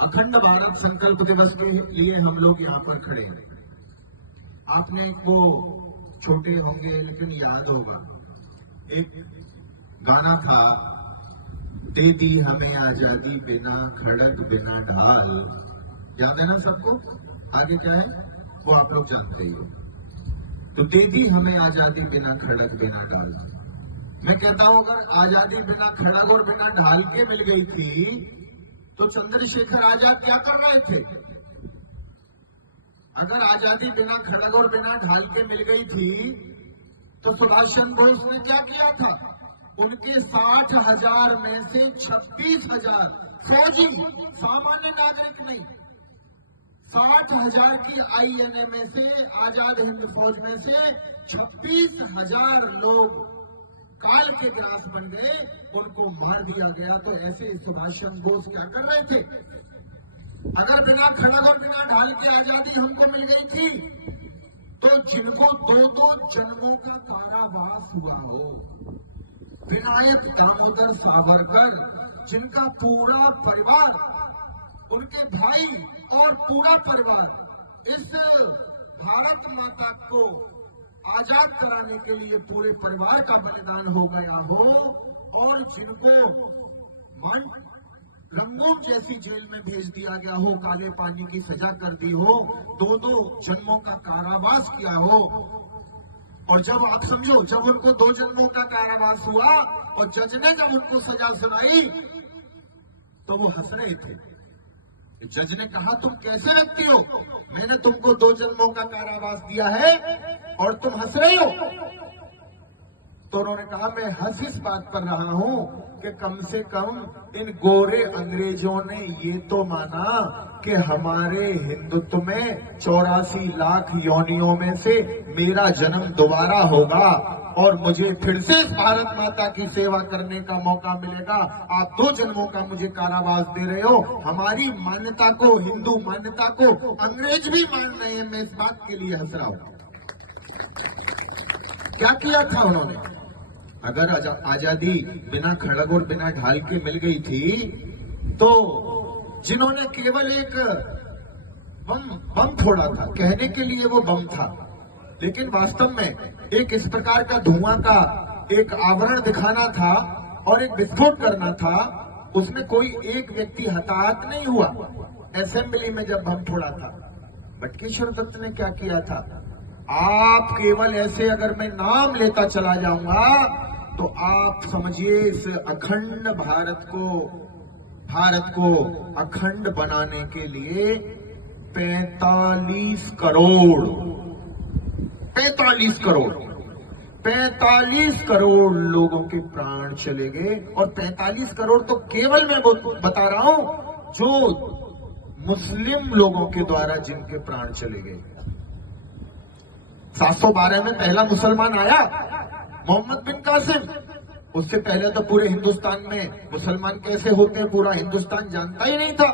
अखंड भारत संकल्प दिवस के लिए हम लोग यहाँ पर खड़े हैं। आपने एक वो छोटे होंगे लेकिन याद होगा, एक गाना था, दे दी हमें आजादी बिना खड़क बिना ढाल। याद है ना सबको? आगे क्या है वो आप लोग जानते ही हो। तो दे दी हमें आजादी बिना खड़क बिना ढाल। मैं कहता हूं अगर आजादी बिना खड़क और बिना ढाल के मिल गई थी तो चंद्रशेखर आजाद क्या कर रहे थे? अगर आजादी बिना खड़ग और बिना ढाल के मिल गई थी तो सुभाष चंद्र बोस ने क्या किया था? उनके 60,000 में से 26,000 फौजी, सामान्य नागरिक नहीं, 60,000 की आईएनए में से, आजाद हिंद फौज में से 26,000 लोग काल के ग्रास बन गए, उनको मार दिया गया। तो ऐसे सुभाष चंद्र बोस क्या कर रहे थे? अगर बिना खड़ग और बिना ढाल की आजादी हमको मिल गई थी तो जिनको 2-2 जन्मों का कारावास हुआ हो, विनायक दामोदर सावरकर, जिनका पूरा परिवार, उनके भाई और पूरा परिवार इस भारत माता को आजाद कराने के लिए पूरे परिवार का बलिदान हो गया हो, और जिनको रंगून जैसी जेल में भेज दिया गया हो, काले पानी की सजा कर दी हो, 2-2 जन्मों का कारावास किया हो, और जब आप समझो जब उनको 2 जन्मों का कारावास हुआ और जज ने जब उनको सजा सुनाई तो वो हंस रहे थे। जज ने कहा तुम कैसे व्यक्ति हो, मैंने तुमको 2 जन्मों का कारावास दिया है और तुम हंस रहे हो? तो उन्होंने कहा मैं हंस इस बात पर रहा हूं कि कम से कम इन गोरे अंग्रेजों ने ये तो माना कि हमारे हिंदुत्व में 84 लाख योनियों में से मेरा जन्म दोबारा होगा और मुझे फिर से इस भारत माता की सेवा करने का मौका मिलेगा। आप 2 जन्मों का मुझे कारावास दे रहे हो। हमारी मान्यता को, हिंदू मान्यता को अंग्रेज भी मान रहे हैं। मैं इस बात के लिए हंस रहा हूं। क्या किया था उन्होंने? अगर आजादी बिना खड़ग और बिना ढाल के मिल गई थी तो जिन्होंने केवल एक बम फोड़ा था, कहने के लिए वो बम था, लेकिन वास्तव में एक इस प्रकार का धुआं का एक आवरण दिखाना था और एक विस्फोट करना था, उसमें कोई एक व्यक्ति हताहत नहीं हुआ। असेंबली में जब बम फोड़ा था, बटुकेश्वर दत्त ने क्या किया था? आप केवल ऐसे अगर मैं नाम लेता चला जाऊंगा तो आप समझिए इस अखंड भारत को अखंड बनाने के लिए 45 करोड़ लोगों के प्राण चले गए। और 45 करोड़ तो केवल मैं बता रहा हूं जो मुस्लिम लोगों के द्वारा जिनके प्राण चले गए। 712 में पहला मुसलमान आया, मोहम्मद बिन कासिम। उससे पहले तो पूरे हिंदुस्तान में मुसलमान कैसे होते हैं पूरा हिंदुस्तान जानता ही नहीं था।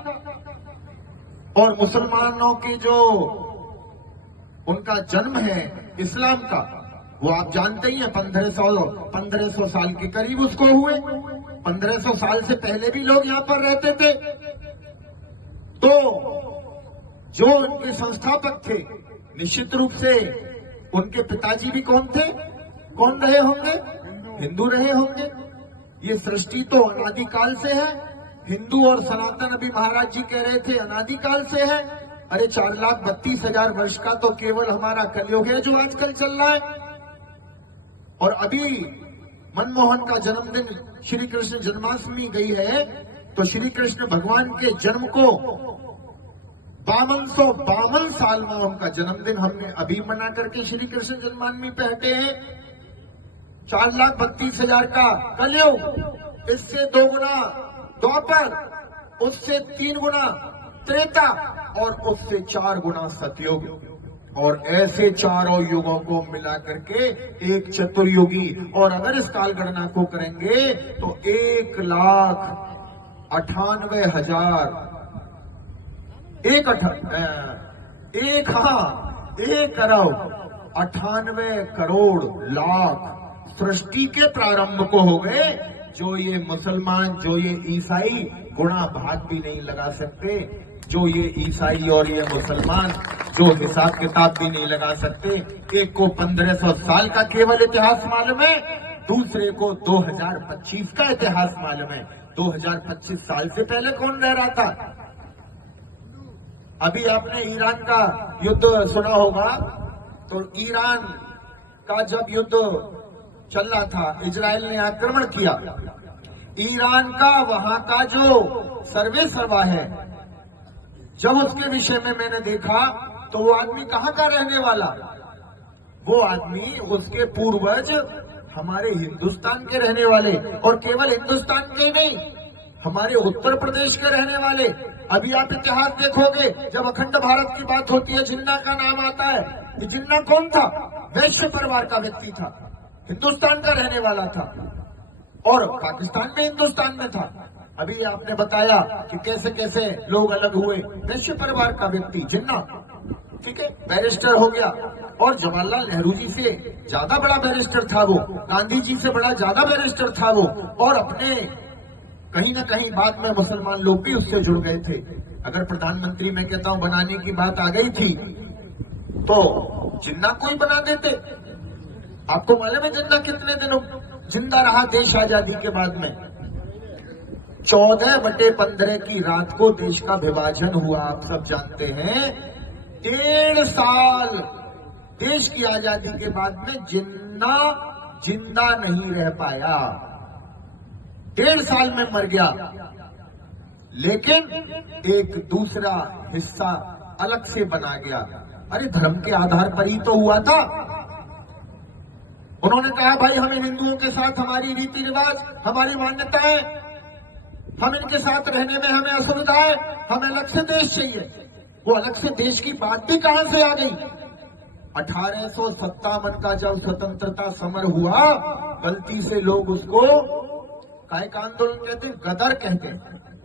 और मुसलमानों के जो उनका जन्म है इस्लाम का, वो आप जानते ही हैं, 1500 साल के करीब उसको हुए। 1500 साल से पहले भी लोग यहां पर रहते थे। तो जो उनके संस्थापक थे, निश्चित रूप से उनके पिताजी भी कौन थे? कौन रहे होंगे? हिंदू रहे होंगे। ये सृष्टि तो अनादिकाल से है। हिंदू और सनातन, अभी महाराज जी कह रहे थे, अनादिकाल से है। अरे 4,32,000 वर्ष का तो केवल हमारा कलयुग है जो आजकल चल रहा है। और अभी मनमोहन का जन्मदिन श्री कृष्ण जन्माष्टमी गई है, तो श्री कृष्ण भगवान के जन्म को 5252 साल में उनका जन्मदिन हमने अभी मना करके श्री कृष्ण जन्माष्टमी पे हटे हैं। 4,32,000 का कलयुग, इससे 2 गुना द्वापर, उससे 3 गुना त्रेता और उससे 4 गुना सतयुग, और ऐसे चारों युगों को मिला करके एक चतुर्युगी। और अगर इस काल गणना को करेंगे तो 1,98 करोड़ लाख सृष्टि के प्रारंभ को हो गए जो ये मुसलमान, जो ये ईसाई गुणा भाग भी नहीं लगा सकते, जो ये ईसाई और ये मुसलमान जो हिसाब किताब भी नहीं लगा सकते। एक को 1500 साल का केवल इतिहास मालूम है, दूसरे को 2025 का इतिहास मालूम है। 2025 साल से पहले कौन रह रहा था? अभी आपने ईरान का युद्ध सुना होगा, तो ईरान का जब युद्ध चल रहा था, इजराइल ने आक्रमण किया, ईरान का वहां का जो सर्वे सर्वा है, जब उसके विषय में मैंने देखा तो वो आदमी कहाँ का रहने वाला? वो आदमी, उसके पूर्वज हमारे हिंदुस्तान के रहने वाले, और केवल हिंदुस्तान के नहीं, हमारे उत्तर प्रदेश के रहने वाले। अभी आप इतिहास देखोगे, जब अखंड भारत की बात होती है, जिन्ना का नाम आता है। तो जिन्ना कौन था? वैश्य परिवार का व्यक्ति था, हिंदुस्तान का रहने वाला था, और पाकिस्तान में हिंदुस्तान में था। अभी आपने बताया कि कैसे कैसे लोग अलग हुए। वैश्य परिवार का व्यक्ति जिन्ना, ठीक है, बैरिस्टर हो गया, और जवाहरलाल नेहरू जी से ज्यादा बड़ा बैरिस्टर था वो, गांधी जी से बड़ा ज्यादा बैरिस्टर था वो, और अपने कहीं ना कहीं बाद में मुसलमान लोग भी उससे जुड़ गए थे। अगर प्रधानमंत्री मैं कहता हूं बनाने की बात आ गई थी तो जिन्ना को ही बना देते। आपको मालूम है जिन्ना कितने दिनों जिंदा रहा देश आजादी के बाद में? 14/15 की रात को देश का विभाजन हुआ, आप सब जानते हैं। 1.5 साल देश की आजादी के बाद में जिन्ना जिंदा नहीं रह पाया, 1.5 साल में मर गया। लेकिन एक दूसरा हिस्सा अलग से बना गया। अरे धर्म के आधार पर ही तो हुआ था। उन्होंने कहा भाई हमें हिंदुओं के साथ हमारी रीति रिवाज, हमारी मान्यताएं, हम इनके साथ रहने में हमें असुविधा है, हमें अलग से देश चाहिए। वो अलग से देश की बात भी कहां से आ गई? 1857 का जब स्वतंत्रता समर हुआ, गलती से लोग उसको काय का आंदोलन कहते हैं, गदर कहते हैं।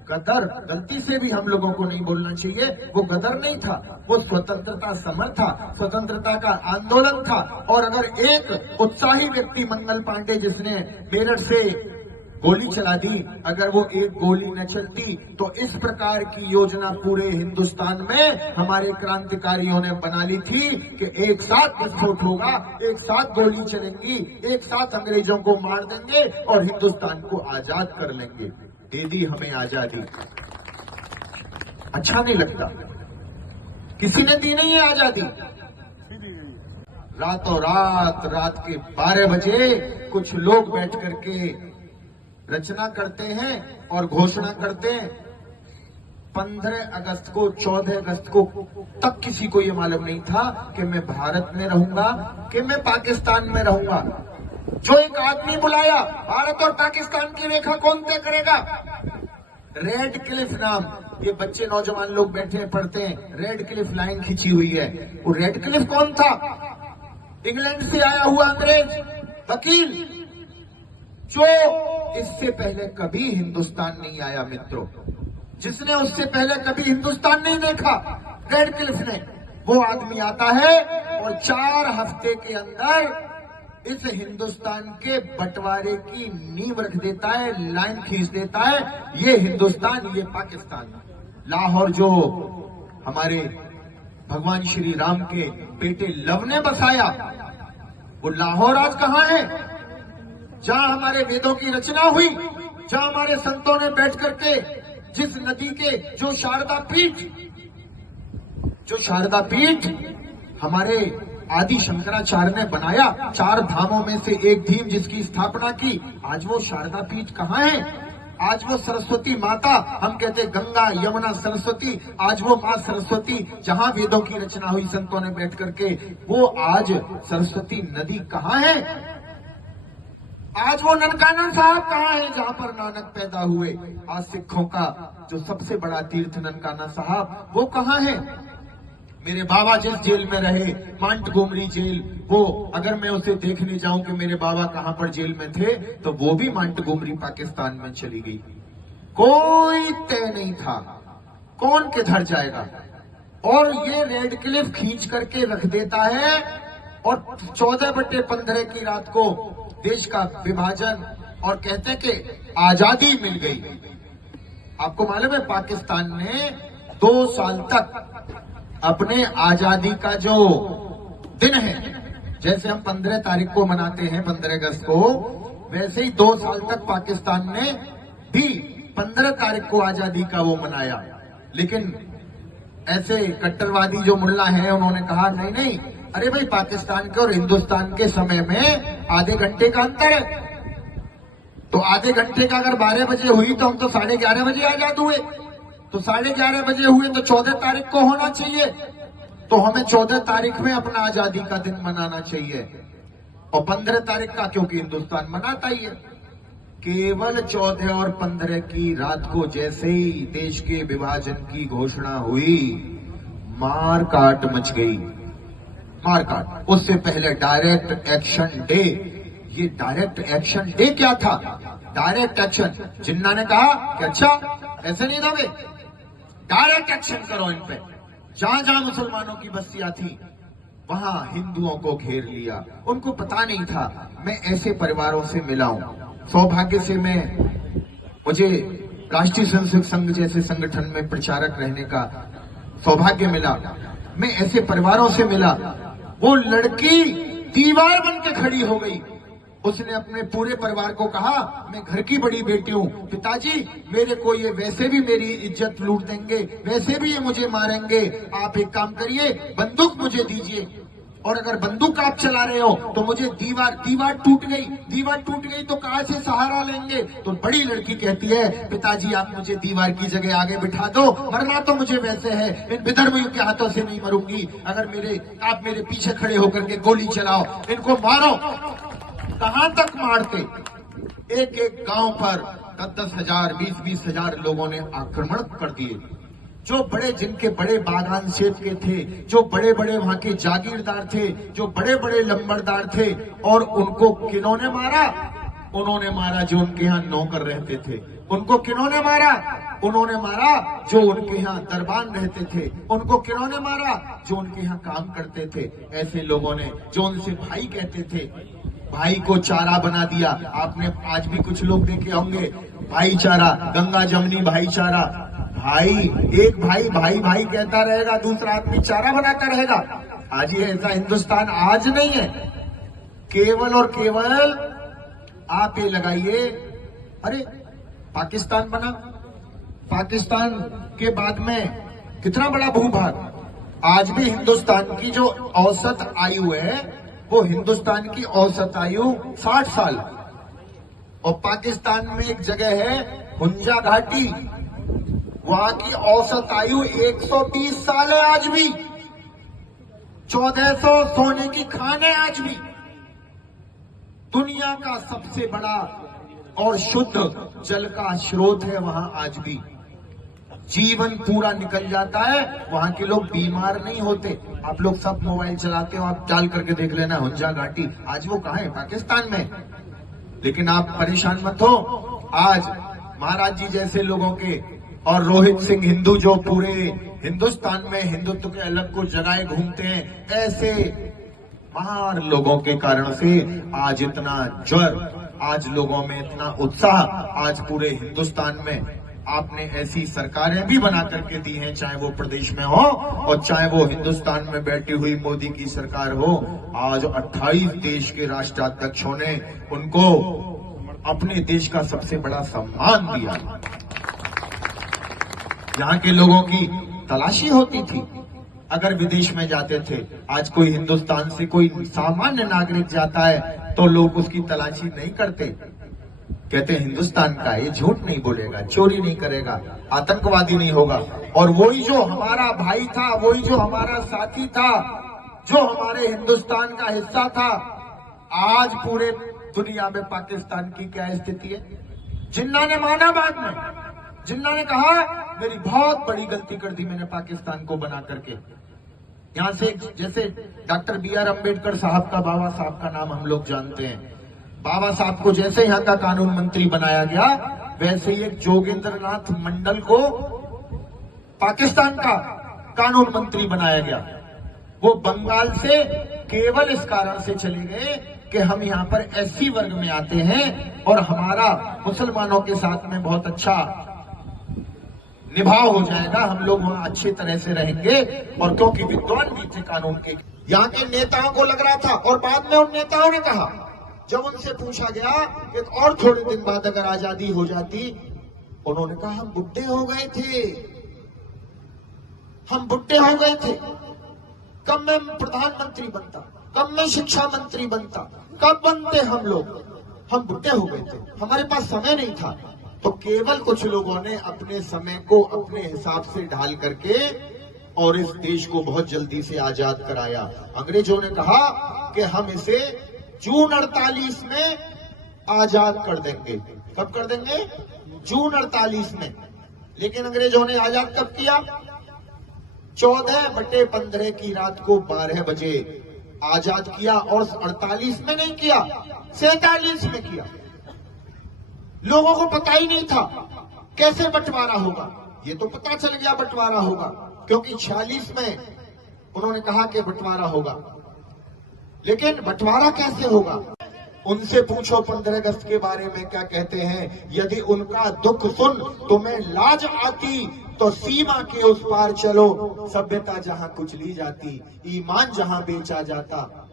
गदर गलती से भी हम लोगों को नहीं बोलना चाहिए, वो गदर नहीं था, वो स्वतंत्रता समर था, स्वतंत्रता का आंदोलन था। और अगर एक उत्साही व्यक्ति मंगल पांडे जिसने मेरठ से गोली चला दी, अगर वो एक गोली न चलती तो इस प्रकार की योजना पूरे हिंदुस्तान में हमारे क्रांतिकारियों ने बना ली थी कि एक साथ विस्फोट होगा, एक साथ गोली चलेंगी, एक साथ अंग्रेजों को मार देंगे और हिंदुस्तान को आजाद कर लेंगे। दे दी हमें आजादी, अच्छा नहीं लगता? किसी ने दी नहीं है आजादी। रातों रात के 12 बजे कुछ लोग बैठ करके रचना करते हैं और घोषणा करते हैं। 15 अगस्त को, 14 अगस्त को तक किसी को ये मालूम नहीं था कि मैं भारत में रहूंगा कि मैं पाकिस्तान में रहूंगा। जो एक आदमी बुलाया, भारत और पाकिस्तान की रेखा कौन तय करेगा? रेड क्लिफ नाम, ये बच्चे नौजवान लोग बैठे पढ़ते हैं, रेड क्लिफ लाइन खींची हुई है। वो रेड क्लिफ कौन था? इंग्लैंड से आया हुआ अंग्रेज वकील, जो इससे पहले कभी हिंदुस्तान नहीं आया मित्रों, जिसने उससे पहले कभी हिंदुस्तान नहीं देखा, रेड क्लिफ ने। वो आदमी आता है और 4 हफ्ते के अंदर इस हिंदुस्तान के बंटवारे की नींव रख देता है, लाइन खींच देता है। ये हिंदुस्तान, ये पाकिस्तान। लाहौर जो हमारे भगवान श्री राम के बेटे लव ने बसाया, वो लाहौर आज कहां है? जहां हमारे वेदों की रचना हुई, जहां हमारे संतों ने बैठ करके जिस नदी के, जो शारदा पीठ हमारे आदि शंकराचार्य ने बनाया, 4 धामों में से एक धीम जिसकी स्थापना की, आज वो शारदा पीठ कहां है? आज वो सरस्वती माता, हम कहते गंगा यमुना सरस्वती, आज वो मां सरस्वती जहां वेदों की रचना हुई संतों ने बैठ करके, वो आज सरस्वती नदी कहां है? आज वो ननकाना साहब कहां है जहां पर नानक पैदा हुए? आज सिखों का जो सबसे बड़ा तीर्थ ननकाना साहब, वो कहां है? मेरे बाबा जिस जेल में रहे, मांटगोमरी जेल, वो अगर मैं उसे देखने जाऊं कि मेरे बाबा कहां पर जेल में थे, तो वो भी मांटगोमरी पाकिस्तान में चली गई। कोई तय नहीं था कौन किधर जाएगा। और ये रेड क्लिफ खींच करके रख देता है, और 14/15 की रात को देश का विभाजन और कहते कि आजादी मिल गई। आपको मालूम है पाकिस्तान ने 2 साल तक अपने आजादी का जो दिन है, जैसे हम 15 तारीख को मनाते हैं 15 अगस्त को, वैसे ही 2 साल तक पाकिस्तान ने भी 15 तारीख को आजादी का वो मनाया। लेकिन ऐसे कट्टरवादी जो मुल्ला हैं उन्होंने कहा नहीं नहीं, अरे भाई पाकिस्तान के और हिंदुस्तान के समय में आधे घंटे का अंतर है, तो आधे घंटे का अगर 12 बजे हुई तो हम तो 11:30 बजे आजाद हुए, तो 11:30 बजे हुए तो 14 तारीख को होना चाहिए, तो हमें 14 तारीख में अपना आजादी का दिन मनाना चाहिए और 15 तारीख का, क्योंकि हिंदुस्तान मनाता ही है। केवल 14 और 15 की रात को जैसे ही देश के विभाजन की घोषणा हुई, मार काट मच गई, मार काट। उससे पहले डायरेक्ट एक्शन डे। ये डायरेक्ट एक्शन डे क्या था? Direct action. जिन्ना ने कहा कि अच्छा ऐसे नहीं दोगे, डायरेक्ट एक्शन करो इन पे। जहां जहां मुसलमानों की बस्तियां थी वहां हिंदुओं को घेर लिया। उनको पता नहीं था। मैं ऐसे परिवारों से मिला हूं, सौभाग्य से मुझे राष्ट्रीय स्वयंसेवक संघ जैसे संगठन में प्रचारक रहने का सौभाग्य मिला। मैं ऐसे परिवारों से मिला, वो लड़की दीवार बन के खड़ी हो गई। उसने अपने पूरे परिवार को कहा, मैं घर की बड़ी बेटी हूं, पिताजी मेरे को ये वैसे भी मेरी इज्जत लूट देंगे, वैसे भी ये मुझे मारेंगे, आप एक काम करिए बंदूक मुझे दीजिए, और अगर बंदूक आप चला रहे हो तो मुझे दीवार टूट गई तो कहां से सहारा लेंगे? तो बड़ी लड़की कहती है, पिताजी आप मुझे दीवार की जगह आगे बिठा दो, मरना तो मुझे वैसे है, इन विधर्मियों के हाथों से नहीं मरूंगी, अगर आप मेरे पीछे खड़े होकर के गोली चलाओ, इनको मारो। कहां तक मारते? एक एक गांव पर 10,000 20,000 लोगों ने आक्रमण कर दिए। जो जिनके बड़े बागान सेब के थे, जो बड़े बड़े वहां के जागीरदार थे, जो बड़े बड़े लंबरदार थे, और उनको किन्होंने मारा? उन्होंने मारा जो उनके यहाँ नौकर रहते थे। उनको किन्होंने मारा? उन्होंने मारा जो उनके यहाँ दरबान रहते थे। उनको किन्होंने मारा? जो उनके यहाँ काम करते थे। ऐसे लोगों ने जो उनसे भाई कहते थे, भाई को चारा बना दिया। आपने आज भी कुछ लोग देखे होंगे, भाईचारा, गंगा जमनी भाईचारा। एक भाई कहता रहेगा, दूसरा आदमी चारा बनाता रहेगा। आज ये ऐसा हिंदुस्तान आज नहीं है। केवल और केवल आप ये लगाइए, अरे पाकिस्तान बना, पाकिस्तान के बाद में कितना बड़ा भूभाग। आज भी हिंदुस्तान की जो औसत आयु है वो हिंदुस्तान की औसत आयु 60 साल, और पाकिस्तान में एक जगह है हुंजा घाटी, वहां की औसत आयु 120 साल है आज भी। 1400 सोने की खान है आज भी। दुनिया का सबसे बड़ा और शुद्ध जल का स्रोत है वहां आज भी। जीवन पूरा निकल जाता है, वहां के लोग बीमार नहीं होते। आप लोग सब मोबाइल चलाते हो, आप डाल करके देख लेना हुंजा घाटी, आज वो कहां है? पाकिस्तान में। लेकिन आप परेशान मत हो, आज महाराज जी जैसे लोगों के और रोहित सिंह हिंदू जो पूरे हिंदुस्तान में हिंदुत्व के अलग को जगाए घूमते हैं, ऐसे महान लोगों के कारण से आज इतना ज्वर, आज लोगों में इतना उत्साह, आज पूरे हिंदुस्तान में आपने ऐसी सरकारें भी बना करके दी हैं, चाहे वो प्रदेश में हो और चाहे वो हिंदुस्तान में बैठी हुई मोदी की सरकार हो। आज 28 देश के राष्ट्राध्यक्षों ने उनको अपने देश का सबसे बड़ा सम्मान दिया। यहाँ के लोगों की तलाशी होती थी अगर विदेश में जाते थे। आज कोई हिंदुस्तान से कोई सामान्य नागरिक जाता है तो लोग उसकी तलाशी नहीं करते, कहते हिंदुस्तान का, ये झूठ नहीं बोलेगा, चोरी नहीं करेगा, आतंकवादी नहीं होगा। और वही जो हमारा भाई था, वही जो हमारा साथी था, जो हमारे हिंदुस्तान का हिस्सा था, आज पूरे दुनिया में पाकिस्तान की क्या स्थिति है? जिन्ना ने माना बाद में, जिन्ना ने कहा मेरी बहुत बड़ी गलती कर दी मैंने पाकिस्तान को बना करके। यहां से जैसे डॉक्टर BR अम्बेडकर साहब का, बाबा साहब का नाम हम लोग जानते हैं। बाबा साहब को जैसे यहाँ का कानून मंत्री बनाया गया, वैसे ही एक जोगेंद्रनाथ मंडल को पाकिस्तान का कानून मंत्री बनाया गया। वो बंगाल से केवल इस कारण से चले गए कि हम यहाँ पर एससी वर्ग में आते हैं और हमारा मुसलमानों के साथ में बहुत अच्छा निभाव हो जाएगा, हम लोग वहां अच्छी तरह से रहेंगे। और क्योंकि विद्वान भी थे कानून के, यहाँ के नेताओं को लग रहा था। और बाद में उन नेताओं ने कहा, जब उनसे पूछा गया एक और थोड़े दिन बाद अगर आजादी हो जाती, उन्होंने कहा हम बुढ़े हो गए थे, हम बुढ़े हो गए थे, कब मैं प्रधानमंत्री बनता, कब मैं शिक्षा मंत्री बनता, कब बनते हम लोग, हम बुढ़े हो गए थे, हमारे पास समय नहीं था। तो केवल कुछ लोगों ने अपने समय को अपने हिसाब से ढाल करके और इस देश को बहुत जल्दी से आजाद कराया। अंग्रेजों ने कहा कि हम इसे जून 48 में आजाद कर देंगे। कब कर देंगे? जून 48 में। लेकिन अंग्रेजों ने आजाद कब किया? 14/15 की रात को 12 बजे आजाद किया। और 48 में नहीं किया, 47 में किया। लोगों को पता ही नहीं था कैसे बंटवारा होगा। ये तो पता चल गया बंटवारा होगा, क्योंकि 46 में उन्होंने कहा कि बंटवारा होगा। लेकिन बंटवारा कैसे होगा? उनसे पूछो 15 अगस्त के बारे में क्या कहते हैं। यदि उनका दुख सुन तुम्हें लाज आती, तो सीमा के उस पार चलो, सभ्यता जहां कुचली जाती, ईमान जहां बेचा जाता,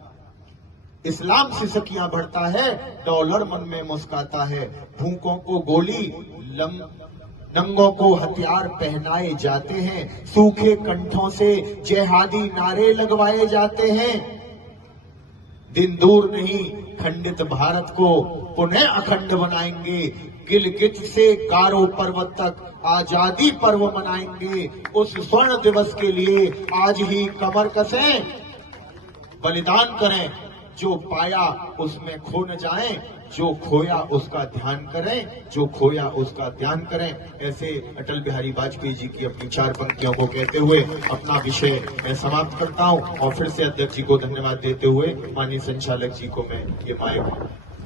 इस्लाम से सकियां बढ़ता है, डॉलर मन में मुस्काता है। भूखों को गोली, नंगों को हथियार पहनाए जाते हैं, सूखे कंठों से जिहादी नारे लगवाए जाते हैं। दिन दूर नहीं, खंडित भारत को पुनः अखंड बनाएंगे। गिलगित से गारो पर्वत तक आजादी पर्व मनाएंगे। उस स्वर्ण दिवस के लिए आज ही कमर कसें, बलिदान करें। जो पाया उसमें खो न जाएं, जो खोया उसका ध्यान करें, जो खोया उसका ध्यान करें। ऐसे अटल बिहारी वाजपेयी जी की अपनी 4 पंक्तियों को कहते हुए अपना विषय मैं समाप्त करता हूं और फिर से अध्यक्ष जी को धन्यवाद देते हुए माननीय संचालक जी को मैं ये माइक